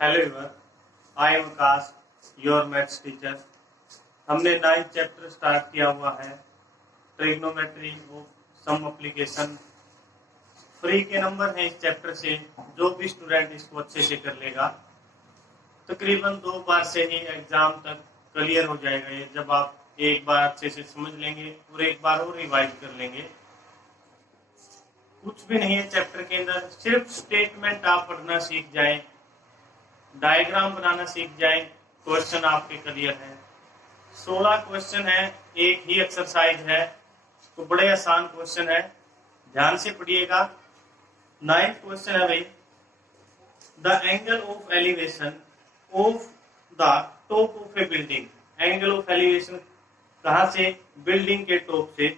Hello everyone, I am Akash, your maths teacher. हमने 9th chapter start किया हुआ है, trigonometry of some application. Free के नंबर हैं इस चैप्टर से। जो भी स्टूडेंट इसको अच्छे से कर लेगा तकरीबन 2 बार से ही एग्जाम तक क्लियर हो जाएगा। ये जब आप एक बार अच्छे से समझ लेंगे और एक बार और रिवाइज कर लेंगे। कुछ भी नहीं है चैप्टर के अंदर, सिर्फ स्टेटमेंट आप पढ़ना सीख जाएं, डायग्राम बनाना सीख जाएं, क्वेश्चन आपके क्लियर है। 16 क्वेश्चन है, एक ही एक्सरसाइज है, तो बड़े आसान क्वेश्चन है, ध्यान से पढ़िएगा। 9th क्वेश्चन है भाई, the angle of elevation of the top of A building. Angle of elevation कहां से? बिल्डिंग के टॉप से।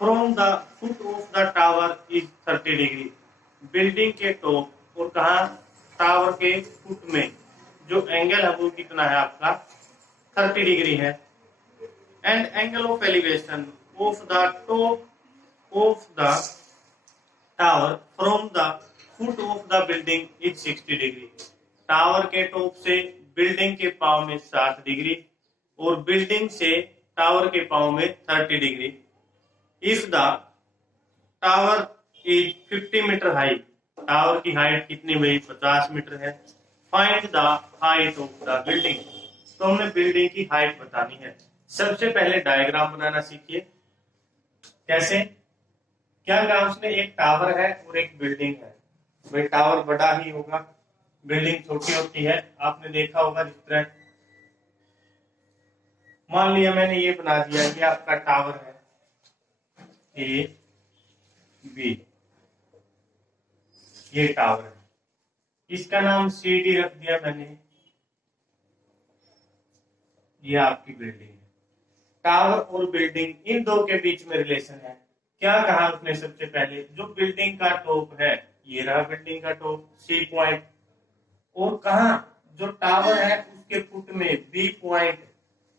From the foot of the tower is 30 degree. Building के टॉप और कहा टावर के फुट में जो एंगल है वो कितना है आपका? 30 डिग्री है। And angle of elevation of the top of the tower from the foot of the building is 60 degree. Tower के टॉप से बिल्डिंग के पांव में 60 डिग्री और बिल्डिंग से टावर के पांव में 30 degree. If the tower is 50 metre high, tower की हाइट कितनी हुई? 50 मीटर है। Find the height of the building. तो हमें बिल्डिंग की हाइट बतानी है। सबसे पहले डायग्राम बनाना सीखिए। कैसे? क्या कहा उसने? एक टावर है और एक बिल्डिंग है। भाई टावर बड़ा ही होगा, बिल्डिंग छोटी होती है। आपने देखा होगा जिस तरह, मान लिया मैंने ये बना दिया, ये आपका टावर है ए बी, ये टावर है, इसका नाम CD रख दिया मैंने। ये आपकी बिल्डिंग है। टावर और बिल्डिंग, इन दो के बीच में रिलेशन है। क्या कहा उसने? सबसे पहले जो बिल्डिंग का टॉप है, ये रहा बिल्डिंग का टॉप C पॉइंट, और कहा जो टावर है उसके फुट में B पॉइंट।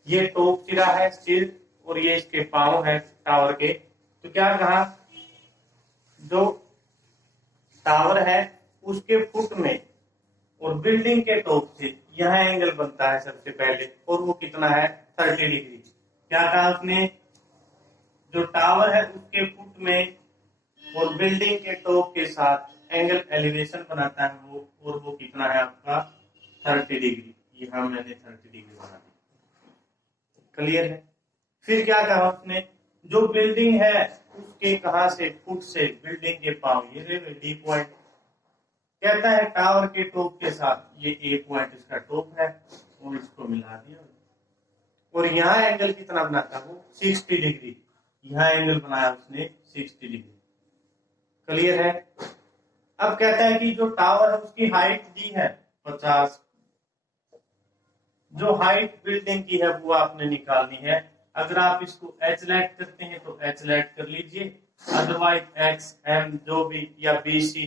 ये टॉप सिरा है सिर और ये इसके पांव है टावर के। तो क्या कहा? जो टावर है उसके फुट में और बिल्डिंग के टॉप से यह एंगल बनता है सबसे पहले, और वो कितना है? 30 डिग्री। क्या कहा उसने? जो टावर है उसके फुट में और बिल्डिंग के टॉप के साथ एंगल एलिवेशन बनाता है वो, और वो कितना है आपका? 30 डिग्री। यहां मैंने 30 डिग्री बना दी। क्लियर है? फिर क्या कहा उसने? जो बिल्डिंग है उसके कहा से? फुट से बिल्डिंग के पांव, ये D पॉइंट। कहता है टावर के टॉप के साथ ये A पॉइंट इसका टॉप है, और इसको मिला दिया, और यहाँ एंगल कितना बनाता है वो? 60 डिग्री। यहाँ एंगल बनाया उसने 60 डिग्री। क्लियर है? अब कहता है कि जो टावर है उसकी हाइट दी है 50। जो हाइट बिल्डिंग की है वो आपने निकालनी है। अगर आप इसको H लेट करते हैं तो H लेट कर लीजिए, अदरवाइज XM जो भी या BC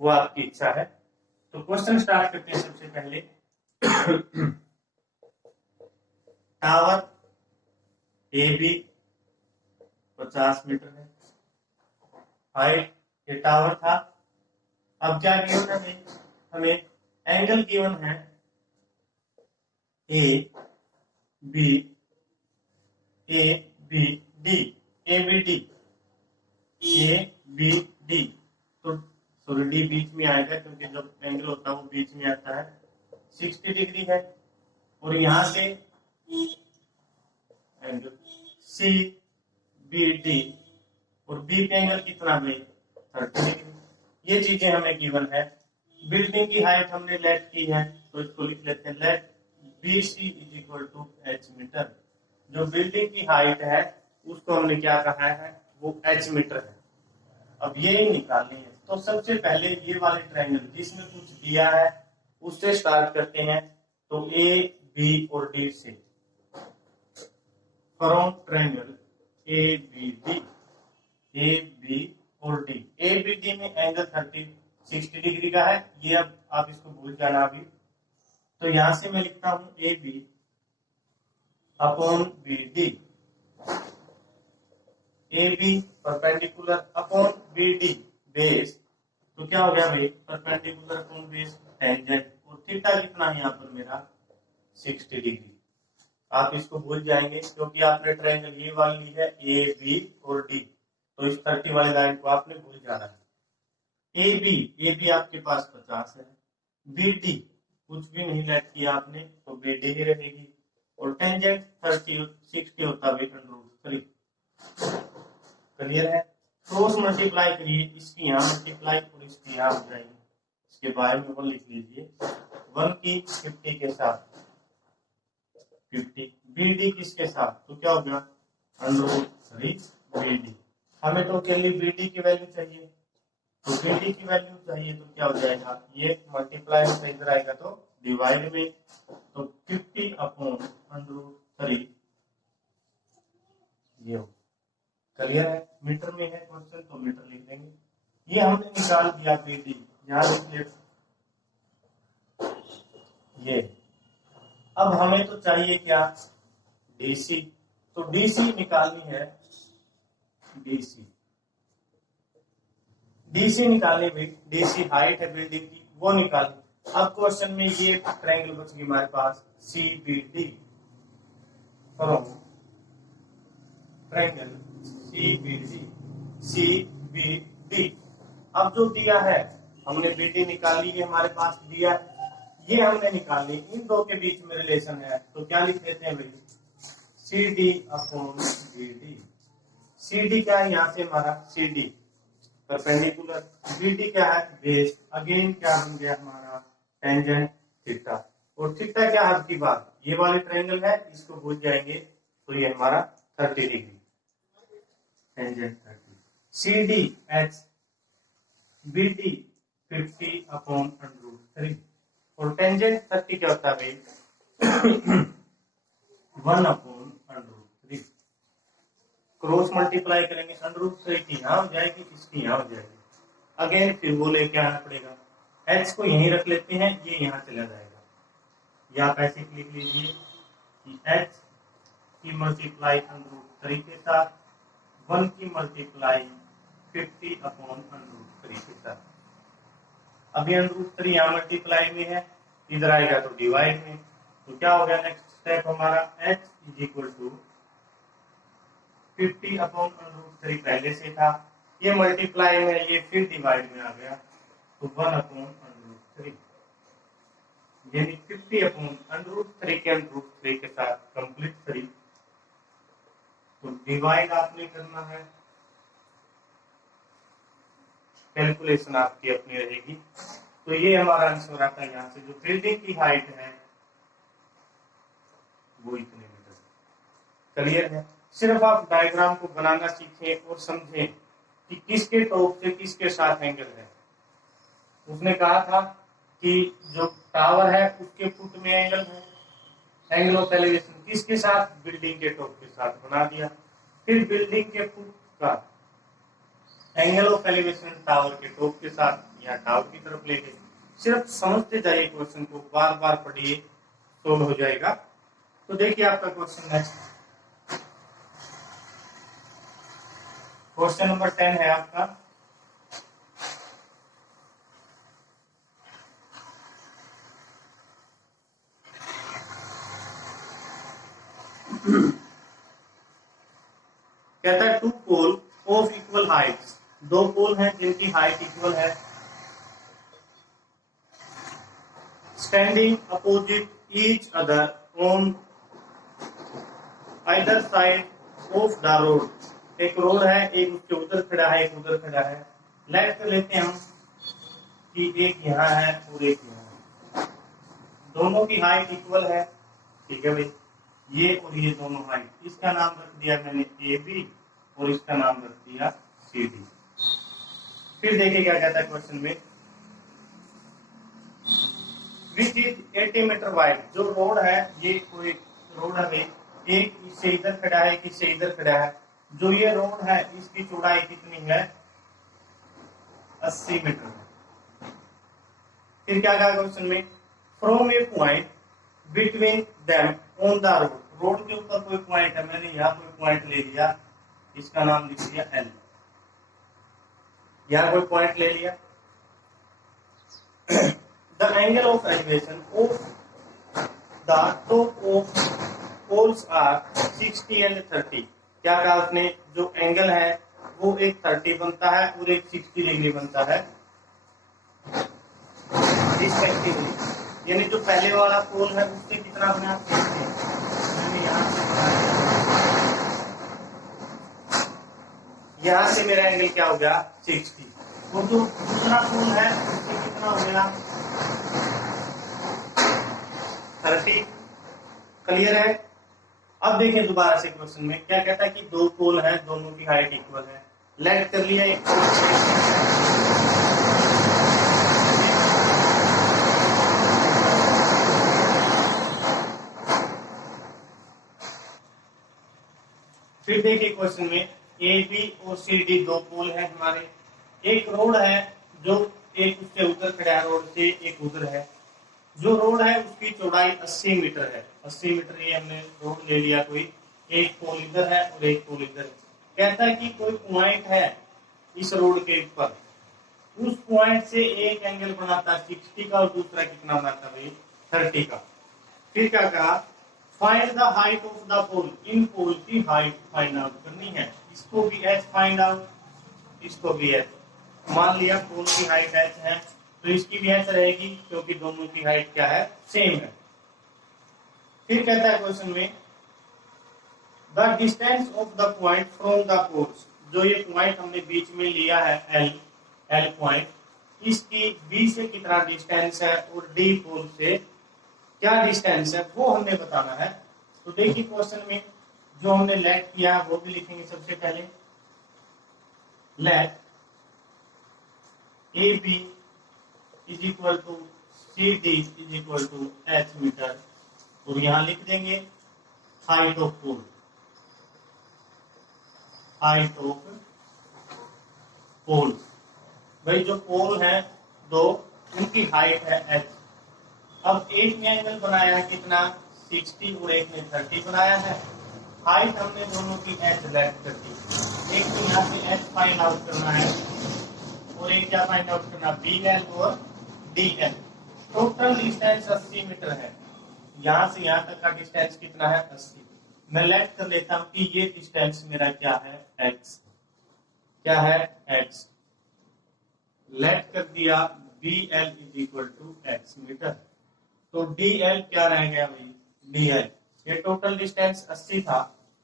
वो आपकी इच्छा है। तो क्वेश्चन स्टार्ट करते हैं। सबसे पहले टावर AB 50 मीटर है, हाइट, ये टावर था। अब क्या गिवन है? हमें एंगल गिवन है ABD, तो सॉरी डी बीच में आएगा, क्योंकि जब एंगल होता है वो बीच में आता है। 60 डिग्री है, और यहां से एंगल CBD, और बी का एंगल कितना है? 30 डिग्री। ये चीजें हमें गिवन है। बिल्डिंग की हाइट हमने लेट की है, तो इसको लिख लेते हैं let BC is equal to H metre. जो बिल्डिंग की हाइट है उसको हमने क्या कहा है? वो H मीटर है। अब ये ही निकालनी है। तो सबसे पहले ये वाले ट्रायंगल जिसमें कुछ दिया है उससे स्टार्ट करते हैं। तो A, B और D से, फ्रॉम ट्रायंगल ABD, AB और D। ABD में एंगल 60 डिग्री का है। ये अब आप इसको भूल जाना अभी। तो यहां से मैं लिखता हूं AB upon BD, AB perpendicular upon BD base, तो क्या हो गया भाई, परपेंडिकुलर अपॉन बेस टेंजेंट, और थीटा कितना है यहाँ पर मेरा 60 डिग्री। आप इसको भूल जाएंगे क्योंकि आपने ट्रायंगल ये वाली ली है ए बी और डी, तो इस 30 वाली लाइन को आपने भूल जाना है। ए बी आपके पास 50 है, बी डी कुछ भी नहीं लेट किया आपने तो बी डी ही रहेगी, और टेंजेंट 60 होता है √3। क्लियर है। क्रॉस मल्टीप्लाई करिए, इसकी यहाँ मल्टीप्लाई और इसकी यहाँ हो जाएगी, इसके बारे में 1 लिख लीजिए, 1 की 50 के साथ 50, BD किसके साथ, तो क्या हो गया √3 BD। हमें तो केवल BD की वैल्यू चाहिए, तो BD की वैल्यू चाहिए तो क्या हो जाएगा, ये मल्टीप्लाई में इधर आएगा तो डिवाइड में, तो 50 अपॉन √3 ये हो। क्लियर है। मीटर में है क्वेश्चन तो मीटर लिख देंगे। ये हमने निकाल दिया BD, यहाँ देखिए ये। अब हमें तो चाहिए क्या, DC, तो DC निकालनी है, DC निकालनी भी, DC हाइट है बिल्डिंग की वो निकालनी। अब क्वेश्चन में ये ट्रायंगल बच गई हमारे पास CBD, ट्रायंगल CBD। अब जो दिया है हमने BD निकाल ली, हमारे पास दिया है, ये हमने निकाल ली, इन दो के बीच में रिलेशन है, तो क्या लिख देते हैं भाई CD अपॉन BD। CD क्या है यहाँ से हमारा CD परपेंडिकुलर, BD क्या है बेस, अगेन क्या बन गया हमारा टेंजेंट थीटा, और थीटा क्या आपकी बात, ये वाली ट्रायंगल है इसको भूल जाएंगे, तो ये हमारा 30 degree tangent 30, CD H BD 50 upon √3, और टेंजेंट 30 क्या होता है भाई 1 अपॉन √3। क्रॉस मल्टीप्लाई करेंगे, √3 की यहाँ हो जाएगी, इसकी यहाँ हो जाएगी, अगेन फिर वो लेके आना पड़ेगा, h को यहीं रख लेते हैं, ये यहाँ चला जाएगा, या आप ऐसे लिख लीजिए कि h की मल्टीप्लाई √3 के साथ 1 की मल्टीप्लाई 50 अपॉन √3 के साथ। अभी √3 यहाँ मल्टीप्लाई में है, इधर आएगा तो डिवाइड में, तो क्या हो गया नेक्स्ट स्टेप हमारा h is equal to 50 upon √3 पहले से था, ये मल्टीप्लाई में, ये फिर डिवाइड में आ गया, तो 1 अपॉन √3, यानी 50 अपॉन √3 के √3 के साथ कंप्लीट 3, तो डिवाइड आपने करना है, कैलकुलेशन आपकी अपनी रहेगी। तो ये हमारा आंसर आता है यहाँ से, जो बिल्डिंग की हाइट है वो इतने मीटर। क्लियर है। सिर्फ आप डायग्राम को बनाना सीखें और समझें कि किसके टॉप से किसके साथ एंगल है। उसने कहा था कि जो टावर है उसके फुट में एंगल है, एंगल ऑफ एलिवेशन किसके साथ, बिल्डिंग के टॉप के साथ बना दिया, फिर बिल्डिंग के फुट का एंगल ऑफ एलिवेशन टावर के टॉप के साथ या टावर की तरफ ले गए। सिर्फ समझते जाइए, क्वेश्चन को बार बार पढ़िए, सोल्व हो जाएगा। तो देखिए आपका क्वेश्चन नेक्स्ट, क्वेश्चन नंबर 10 है आपका। कहता है two pole of equal height, दो पोल हैं जिनकी हाइट इक्वल है, standing opposite each other on either side of the road. एक रोड है, एक उसके उधर खड़ा है, एक उधर खड़ा है। लेट कर लेते हैं हम कि एक यहाँ है और एक यहाँ है, दोनों की हाइट इक्वल है, ठीक है भाई, ये और ये दोनों हाइट, इसका नाम रख दिया मैंने AB और इसका नाम रख दिया CD। फिर देखिए क्या कहता है क्वेश्चन में, विच इज 80 मीटर वाइड। जो रोड है, ये कोई रोड है भाई, एक इससे इधर खड़ा है, एक इससे इधर खड़ा है। जो ये रोड है इसकी चौड़ाई कितनी है, 80 मीटर। फिर क्या कहा क्वेश्चन में, from a point between them on the road. Road के ऊपर कोई पॉइंट है, मैंने यहाँ कोई पॉइंट ले लिया, इसका नाम लिख दिया L। यहाँ कोई पॉइंट ले लिया, the angle of elevation of the top of poles are 60 and 30। क्या कहा उसने, जो एंगल है वो एक 30 बनता है और एक 60 डिग्री बनता है रिस्पेक्टिवली। यानी जो पहले वाला पोल है उससे कितना बना 60, यहाँ से मेरा एंगल क्या हो गया 60, और जो दूसरा पोल है उससे कितना हो गया 30। क्लियर है। अब देखें दोबारा से क्वेश्चन में क्या कहता है कि दो पोल हैं, दोनों की हाइट इक्वल है। लेट कर लिया एक फिर देखिए क्वेश्चन में ए बी और सी डी दो पोल है हमारे। एक रोड है जो एक उससे उधर खड़ा है, रोड से एक उधर है। जो रोड है उसकी चौड़ाई 80 मीटर है। 80 मीटर ये हमने रोड ले लिया, कोई एक पोल इधर है और एक पोल इधर। कहता है कि कोई पॉइंट है इस रोड के ऊपर, उस पॉइंट से एक एंगल बनाता है 60 का और दूसरा कितना बनाता है 30 का। फिर क्या कहा, find the height of the pole. इन पोल की हाइट फाइंड आउट करनी है। इसको भी h फाइंड आउट, इसको भी h। मान लिया पोल की हाइट h है तो इसकी भी h रहेगी क्योंकि दोनों की हाइट क्या है सेम है। फिर कहता है क्वेश्चन में the distance of the point from the poles. जो ये पॉइंट हमने बीच में लिया है L पॉइंट, इसकी B से कितना डिस्टेंस है और D पोल से क्या डिस्टेंस है वो हमने बताना है। तो देखिए क्वेश्चन में जो हमने लेट किया वो भी लिखेंगे। सबसे पहले let A B is equal to C D is equal to H metre, और यहां लिख देंगे height of pole. Height of pole, भाई जो पोल है दो उनकी हाइट है एच। अब एक ने एंगल बनाया है कितना 60 और एक ने 30 बनाया है। हाइट हमने दोनों की एच लेट कर दी। एक तो यहाँ से एच फाइंड आउट करना है और एक क्या फाइंड आउट करना बी एल और D L. Total distance 80 metre है। यहाँ से यहाँ तक का डिस्टेंस कितना है 80। मैं लेट कर लेता हूँ कि ये डिस्टेंस मेरा क्या है x। क्या है x। लेट कर दिया B L is equal to x metre. तो डी एल क्या रह गया भाई डी एल। ये टोटल डिस्टेंस 80 था,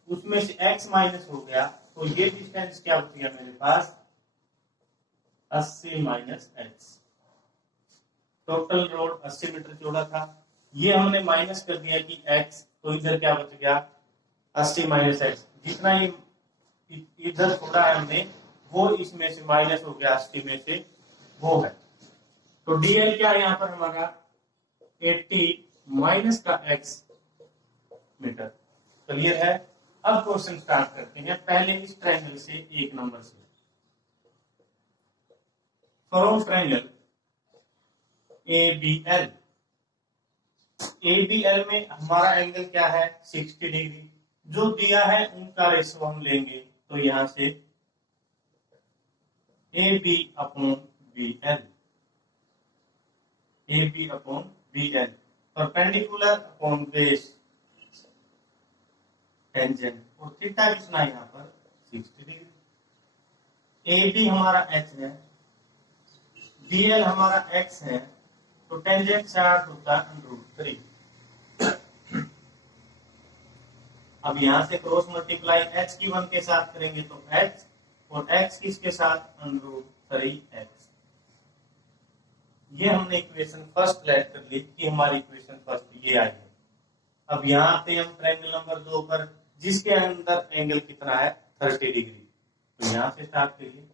उसमें से x माइनस हो गया तो ये डिस्टेंस क्या बच गया मेरे पास 80 minus x. Total road 80 metre चौड़ा था, ये हमने माइनस कर दिया कि x, तो इधर क्या बच गया 80 माइनस एक्स। जितना ये इधर छोड़ा है हमने वो इसमें से माइनस हो गया 80 में से वो है। तो डीएल क्या है यहाँ पर हमारा 80 माइनस का x मीटर। क्लियर है। अब क्वेश्चन स्टार्ट करते हैं। पहले इस ट्रायंगल से एक नंबर से फ्रॉम ट्रायंगल ABL। ABL में हमारा एंगल क्या है 60 डिग्री। जो दिया है उनका रेशो हम लेंगे, तो यहां से AB upon BL, AB upon BL, perpendicular upon base tangent, और थीटा कितना यहाँ पर 60 डिग्री। AB हमारा h है, BL हमारा x है, तो टेंजेंट से आर्क होता है √3। अब यहां से क्रॉस मल्टीप्लाई h की 1 के साथ करेंगे तो h, और x किसके साथ √3x। ये हमने इक्वेशन फर्स्ट लेट कर ली कि हमारी इक्वेशन फर्स्ट ये आई है। अब यहाँ आते हम ट्रायंगल नंबर 2 पर, जिसके अंदर एंगल कितना है 30 डिग्री। तो यहां से स्टार्ट करिए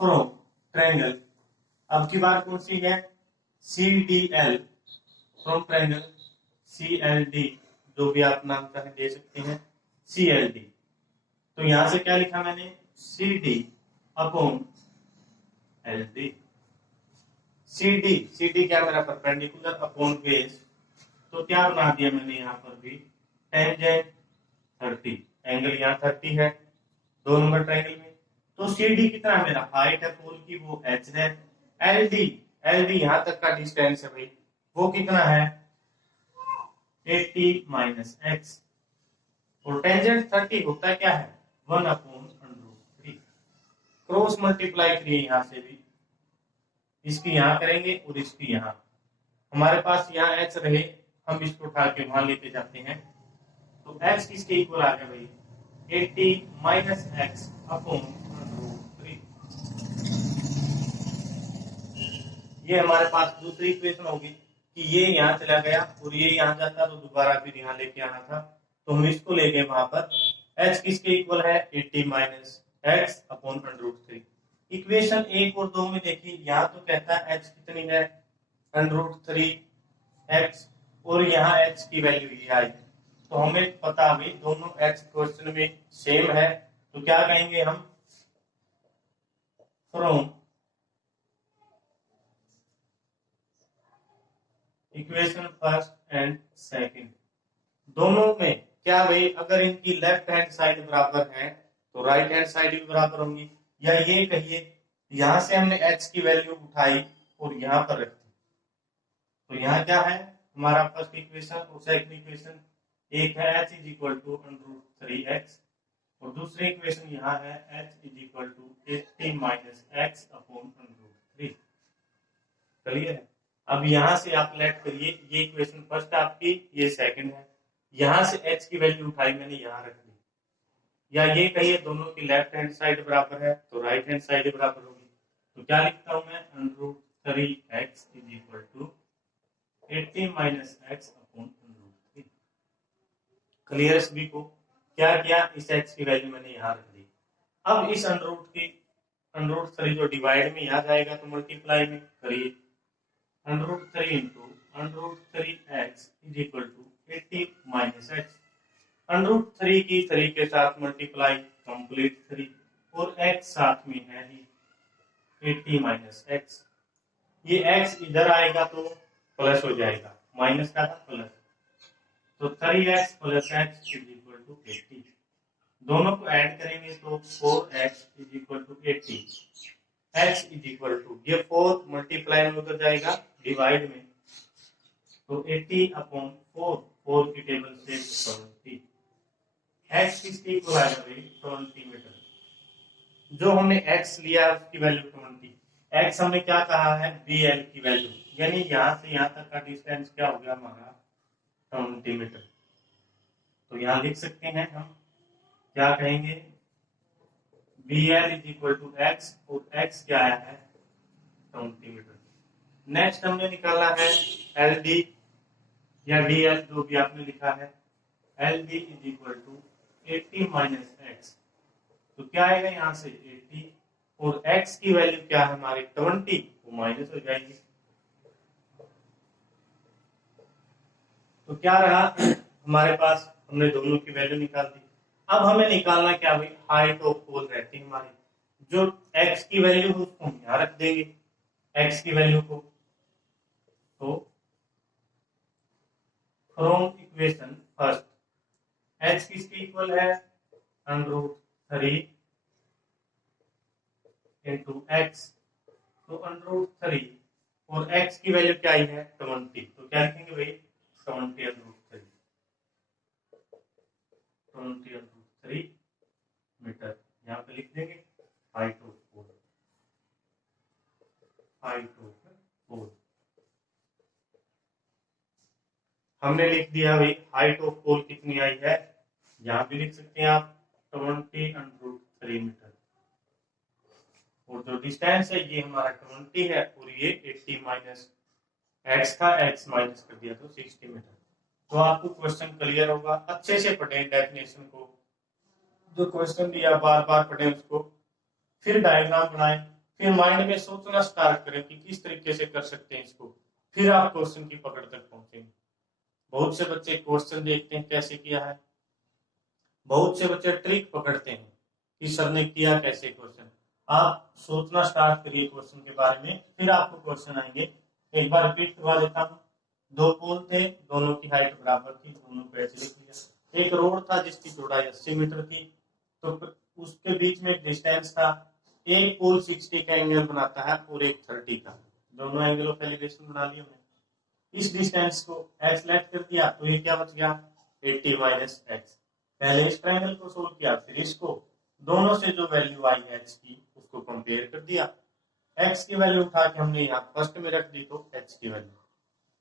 फ्रॉम ट्रायंगल। अब की बार कौन सी है CDL, फ्रॉम ट्रायंगल CLD, जो भी आप नाम चाहे दे सकते हैं CLD। तो यहां से क्या लिखा मैंने CD अपॉन LD। CD क्या मेरा परपेंडिकुलर अपॉन बेस, तो क्या बना दिया मैंने यहाँ पर भी टेंजेंट 30। एंगल यहाँ 30 है 2 नंबर ट्रायंगल में। तो CD कितना है मेरा हाइट है पोल की वो h है। LD एल डी यहाँ तक का डिस्टेंस है भाई, वो कितना है 80 माइनस एक्स, और टेंजेंट 30 होता है क्या है 1/√3। क्रॉस मल्टीप्लाई करिए यहाँ से भी, इसकी यहाँ करेंगे और इसकी यहाँ, हमारे पास यहाँ एच रहे, हम इसको उठा के वहां लेके जाते हैं, तो एच किसके इक्वल आ गया भाई 80 माइनस एक्स अपॉन √3। ये हमारे पास दूसरी इक्वेशन होगी कि ये यहाँ चला गया और ये यहाँ जाता तो दोबारा फिर यहाँ लेके आना था, तो हम इसको ले गए वहां पर, h किसके इक्वल है 80 माइनस एक्स अपॉन √3। इक्वेशन 1 और 2 में देखिए, यहाँ तो कहता है h कितनी है √3x, और यहाँ h की वैल्यू ये आई, तो हमें पता भी दोनों h क्वेश्चन में सेम है, तो क्या कहेंगे हम from equation first and second, दोनों में क्या भाई अगर इनकी लेफ्ट हैंड साइड बराबर है तो राइट हैंड साइड भी बराबर होंगी, या ये कहिए यहां से हमने h की वैल्यू उठाई और यहां पर रखी, तो यहाँ क्या है हमारा फर्स्ट इक्वेशन और सेकंड इक्वेशन, एक है h is equal to √3x और दूसरी इक्वेशन यहाँ है h is equal to 80 minus x upon √3। Clear है? अब यहाँ से आप लेट करिए, ये इक्वेशन फर्स्ट आपकी, ये सेकंड है, यहाँ से h की वैल्यू उठाई मैंने यहाँ रख दी, या ये कहिए दोनों की लेफ्ट हैंड साइड बराबर है तो राइट हैंड साइड बराबर होगी, तो क्या लिखता हूं मैं √3x is equal to 80 minus x upon √3। Clear सभी को? क्या किया, इस x की वैल्यू मैंने यहाँ रख दी। अब इस √3 जो डिवाइड में यहाँ जाएगा तो मल्टीप्लाई में करिए, √3 into √3x is equal to 80 minus x, √3 की 3 के साथ मल्टीप्लाई कंप्लीट 3 और x साथ में है ही 80 माइनस एक्स, ये x इधर आएगा तो प्लस हो जाएगा, माइनस का था प्लस, तो 3x plus x is equal to 80, दोनों को ऐड करेंगे तो 4x is equal to 80, x is equal to ये 4 मल्टीप्लाई में उधर जाएगा डिवाइड में, तो 80 अपॉन 4 की टेबल से 70, x किसके इक्वल आएगा भाई 20 मीटर, जो हमने x लिया उसकी वैल्यू 20, x हमने क्या कहा है bl की वैल्यू, यानी यहाँ से यहाँ तक का डिस्टेंस क्या हो गया हमारा 20 मीटर, तो यहाँ लिख सकते हैं हम, क्या कहेंगे bl is equal to x और x क्या आया है 20 मीटर। नेक्स्ट हमने निकाला है LD या DL, जो भी आपने लिखा है, LD is equal to 80 minus x, तो क्या आएगा यहाँ से 80 और x की वैल्यू क्या है हमारी 20, वो माइनस हो जाएगी, तो क्या रहा हमारे पास, हमने दोनों की वैल्यू निकाल दी। अब हमें निकालना क्या भाई हाइट ऑफ पोल रहती है हमारी, जो x की वैल्यू है उसको हम यहाँ रख देंगे, x की वैल्यू को, तो फ्रॉम इक्वेशन फर्स्ट h किसके इक्वल है √3 इंटू x, तो √3 और x की वैल्यू क्या आई है 20, तो क्या लिखेंगे भाई 20 मीटर, यहाँ पे लिख देंगे हाइट ऑफ पोल, हमने लिख दिया भाई हाइट ऑफ पोल कितनी आई है, यहाँ भी लिख सकते हैं आप 20 √3 मीटर, और जो डिस्टेंस है ये हमारा 20 है और ये 80 माइनस एक्स था, x माइनस कर दिया तो 60 मीटर। तो आपको क्वेश्चन क्लियर होगा, अच्छे से पढ़ें डेफिनेशन को, जो क्वेश्चन दिया बार बार पढ़ें उसको, फिर डायग्राम बनाएं, फिर माइंड में सोचना स्टार्ट करें कि किस तरीके से कर सकते हैं इसको, फिर आप क्वेश्चन की पकड़ तक पहुंचेंगे। बहुत से बच्चे क्वेश्चन देखते हैं कैसे किया है, बहुत से बच्चे ट्रिक पकड़ते हैं कि सर ने किया कैसे क्वेश्चन, आप सोचना स्टार्ट करिए क्वेश्चन के बारे में, फिर आपको क्वेश्चन आएंगे। एक बार रिपीट करवा देता हूँ, दो पोल थे, दोनों की हाइट बराबर थी, दोनों को ऐसे लिख लिया, एक रोड था जिसकी चौड़ाई 80 मीटर थी, तो उसके बीच में एक डिस्टेंस था, एक पोल 60 का एंगल बनाता है और एक 30 का, दोनों एंगल ऑफ एलिवेशन बना लिए हमने। इस डिस्टेंस को x लेट कर दिया तो ये क्या बच गया 80 माइनस एक्स। पहले इस ट्रायंगल को सोल्व किया, फिर इसको, दोनों से जो वैल्यू आई h की उसको कंपेयर कर दिया। x की वैल्यू उठा के हमने यहाँ फर्स्ट में रख दी तो h की वैल्यू।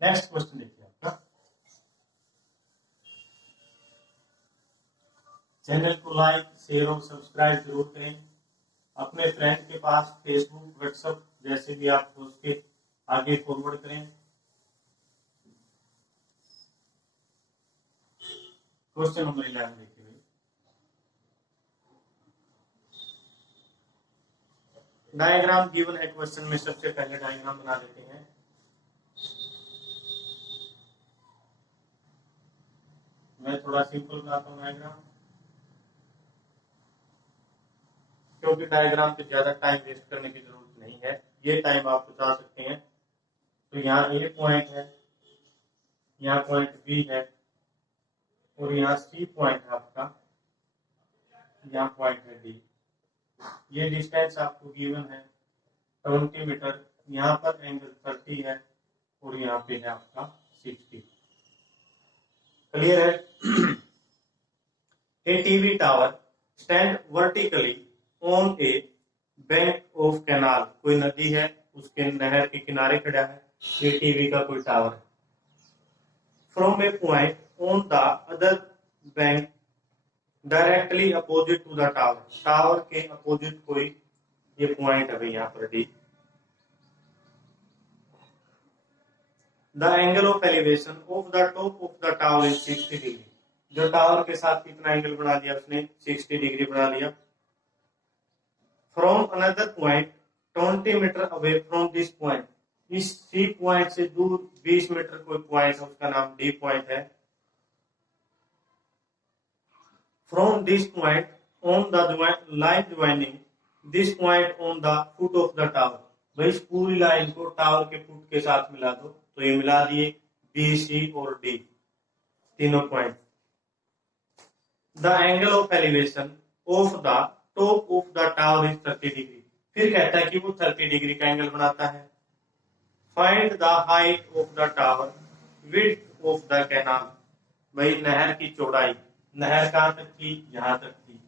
नेक्स्ट क्वेश्चन देखिए आपका। चैनल को लाइक शेयर और सब्सक्राइब जरूर करें। अपने फ्रेंड के पास फेसबुक व्हाट्सएप जैसे भी आप उसके आगे फॉरवर्ड करें। क्वेश्चन नंबर 11 देखिए भाई। डायग्राम गिवन है क्वेश्चन में, सबसे पहले डायग्राम बना लेते हैं। मैं थोड़ा सिंपल बनाता हूँ डायग्राम, क्योंकि डायग्राम पे ज्यादा टाइम वेस्ट करने की जरूरत नहीं है, ये टाइम आप बचा सकते हैं। तो यहाँ ए पॉइंट है, यहाँ पॉइंट बी है और यहाँ सी पॉइंट है आपका, यहाँ पॉइंट है डी। ये डिस्टेंस आपको गिवन है 20 मीटर। यहाँ पर एंगल 30 है और यहाँ पे है आपका 60। क्लियर है? A TV tower stand vertically on a bank of canal. कोई नदी है, उसके नहर के किनारे खड़ा है, ये टीवी का कोई टावर है। From a point on the other bank directly opposite to the tower. Tower के अपोजिट कोई ये पॉइंट है भाई यहाँ पर D. The angle of elevation of the top of the tower is 60 degree. जो टावर के साथ कितना एंगल बना दिया उसने, 60 डिग्री बना लिया। From another point 20 metre away from this point. इस सी पॉइंट से दूर 20 मीटर कोई पॉइंट है, उसका नाम डी पॉइंट है। From this point on the line joining this point on the foot of the tower. भाई इस पूरी लाइन को टावर के फुट के साथ मिला दो, तो ये मिला दिए बी सी और डी, तीनों point. The angle of elevation of the top of the tower is 30 degree. फिर कहता है कि वो 30 डिग्री का एंगल बनाता है। Find the height of the tower width of the canal. भाई नहर की चौड़ाई, नहर कहां तक थी, यहां तक थी,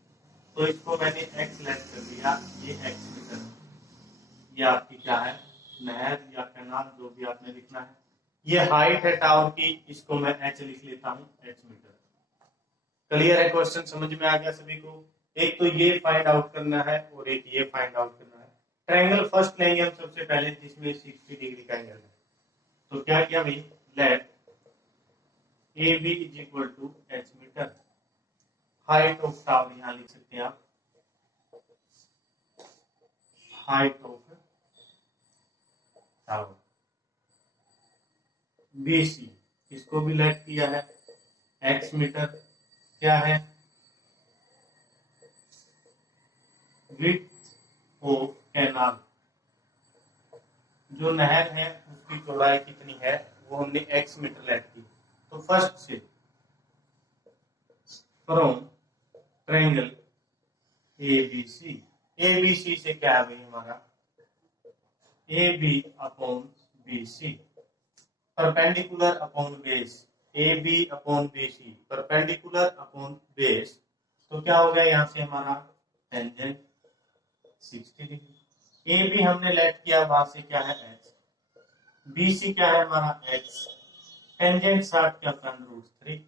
तो इसको मैंने x लेट कर दिया, ये x मीटर। ये आपकी क्या है, नहर या कैनाल, जो भी आपने लिखना है। ये हाइट है टावर की, इसको मैं h लिख लेता हूँ, h मीटर। क्लियर है? क्वेश्चन समझ में आ गया सभी को? एक तो ये फाइंड आउट करना है और एक ये फाइंड आउट करना है। ट्रायंगल फर्स्ट लेंगे हम सबसे पहले, जिसमें 60 डिग्री का एंगल है। तो क्या किया भाई, let A B is equal to H metre. Height of tower यहां लिख सकते हैं आप, height of tower. B C, इसको भी लेट किया है, एक्स मीटर। क्या है, विड्थ ऑफ कैनाल। जो नहर है उसकी चौड़ाई कितनी है, वो हमने x मीटर लेट की। तो फर्स्ट से फ्रॉम ट्रायंगल ABC, ABC से क्या है भाई हमारा, AB upon BC, perpendicular upon base. AB upon BC, perpendicular upon base, तो क्या हो गया यहाँ से हमारा टेंजेंट 60 डिग्री। AB हमने लेट किया, वहां से क्या है h, BC क्या है हमारा x, टेंजेंट 60 क्या होता है √3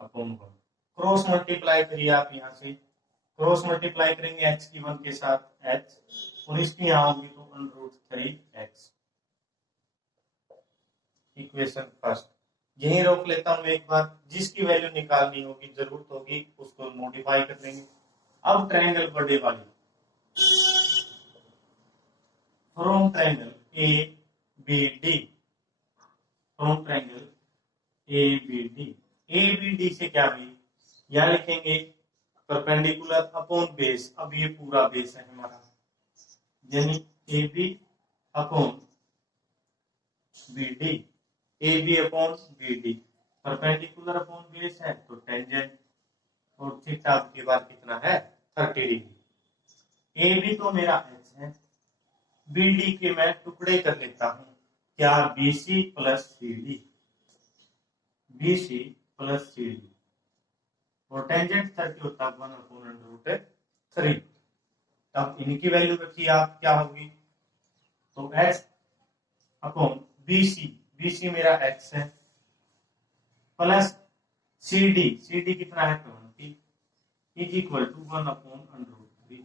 अपॉन 1। क्रॉस मल्टीप्लाई करिए आप, यहाँ से क्रॉस मल्टीप्लाई करेंगे h की 1 के साथ h, और इसकी यहाँ होगी तो √3x। इक्वेशन फर्स्ट यहीं रोक लेता हूं एक बार, जिसकी वैल्यू निकालनी होगी, जरूरत होगी, उसको मॉडिफाई कर लेंगे। अब ट्रायंगल बड़े वाली, from triangle A B D, from triangle A B D, A B D से क्या भी यहां लिखेंगे परपेंडिकुलर अपॉन बेस। अब ये पूरा बेस है हमारा, यानी A B upon B D, A B upon B D, perpendicular upon base है तो टेंजेंट, और थीटा के बाद कितना है 30 डिग्री। ए बी तो मेरा h है, BD के मैं टुकड़े कर लेता हूं, क्या BC plus CD, BC plus CD, और टेंजेंट 30 होता है 1/√3। अब इनकी वैल्यू रखिए आप, क्या होगी, तो H अपॉन BC मेरा X है, प्लस CD कितना है 20, is equal to 1/√3।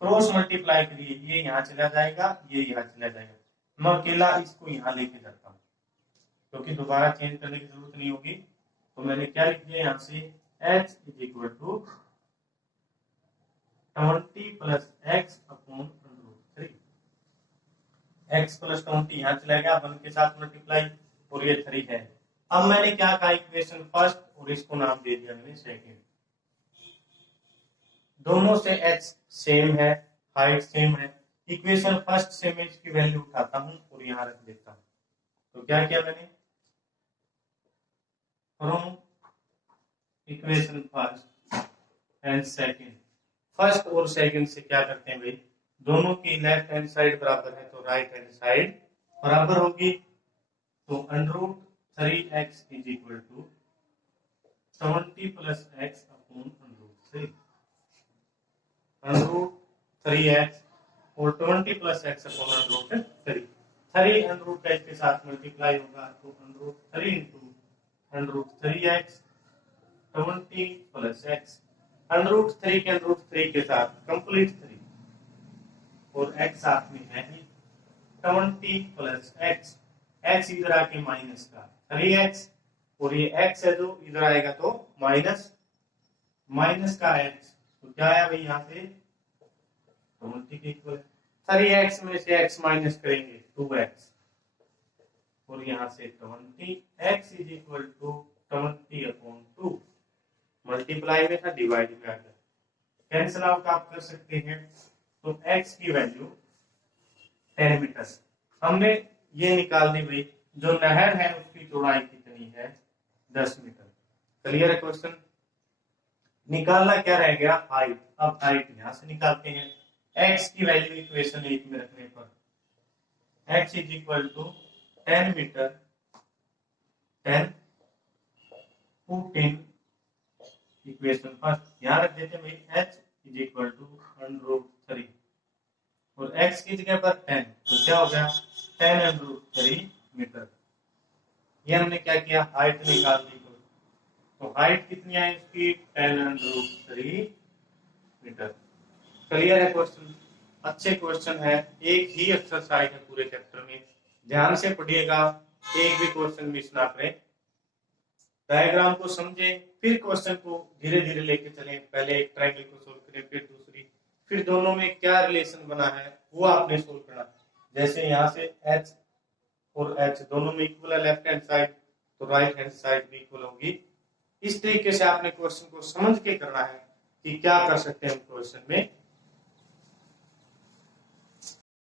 Cross multiply करिए, ये यहाँ चला जाएगा, ये यहाँ चला जाएगा, मैं अकेला इसको यहाँ लेके जाता हूँ क्योंकि दोबारा चेंज करने की जरूरत नहीं होगी। तो मैंने क्या लिख दिया यहाँ से, H is equal to 20 plus x upon √3। X plus 20 यहाँ चला गया, 1 के साथ मल्टीप्लाई, और ये 3 है। अब मैंने क्या कहा, इक्वेशन फर्स्ट, और इसको नाम दे दिया मैंने सेकंड। दोनों से h सेम है, हाइट सेम है, इक्वेशन फर्स्ट से मैं इसकी वैल्यू उठाता हूं और यहां रख देता हूं। तो क्या किया मैंने, from equation first and second, first और सेकंड से क्या करते हैं भाई, दोनों की लेफ्ट हैंड साइड बराबर है तो राइट हैंड साइड बराबर होगी। तो √3x is equal to 20 plus x upon √3, √3x और 20 प्लस एक्स अपॉन √3, 3 √3 के साथ मल्टीप्लाई होगा तो √3 इंटू √3x 20 प्लस एक्स, √3 के √3 के साथ कंप्लीट 3 और x साथ में है ही, 20 प्लस एक्स, x इधर आके माइनस का 3x, और ये x है जो इधर आएगा तो माइनस का x, तो क्या आया भाई यहाँ से 20 के इक्वल, 3x में से x माइनस करेंगे 2x, और यहाँ से 20x is equal to 20/2, multiply में था डिवाइड में आ गया, कैंसिल आउट आप कर सकते हैं। तो x की वैल्यू 10 मीटर, हमने ये निकाल दी भाई, जो नहर है उसकी चौड़ाई कितनी है 10 मीटर। क्लियर है क्वेश्चन, निकालना क्या रह गया, हाइट। अब हाइट यहां से निकालते हैं, x की वैल्यू इक्वेशन 1 में रखने पर x is equal to 10 metre, 10 put in equation first, यहां रख देते हैं भाई h इज इक्वल टू √3, और x की जगह पर 10, तो क्या हो गया 10√3 मीटर। ये हमने क्या किया, हाइट निकाल दी, तो हाइट कितनी है इसकी 10√3 मीटर। क्लियर है क्वेश्चन, अच्छे क्वेश्चन है, एक ही एक्सरसाइज है पूरे चैप्टर में, ध्यान से पढ़िएगा, एक भी क्वेश्चन मिस ना करें, डायग्राम को समझें, फिर क्वेश्चन को धीरे धीरे लेके चलें, पहले एक ट्रायंगल को सोल्व करें, फिर दूसरी, फिर दोनों में क्या रिलेशन बना है वो आपने सोल्व करना। जैसे यहाँ से h और h दोनों में इक्वल है लेफ्ट हैंड साइड, तो राइट हैंड साइड भी इक्वल होगी। इस तरीके से आपने क्वेश्चन को समझ के करना है कि क्या कर सकते हैं हम क्वेश्चन में,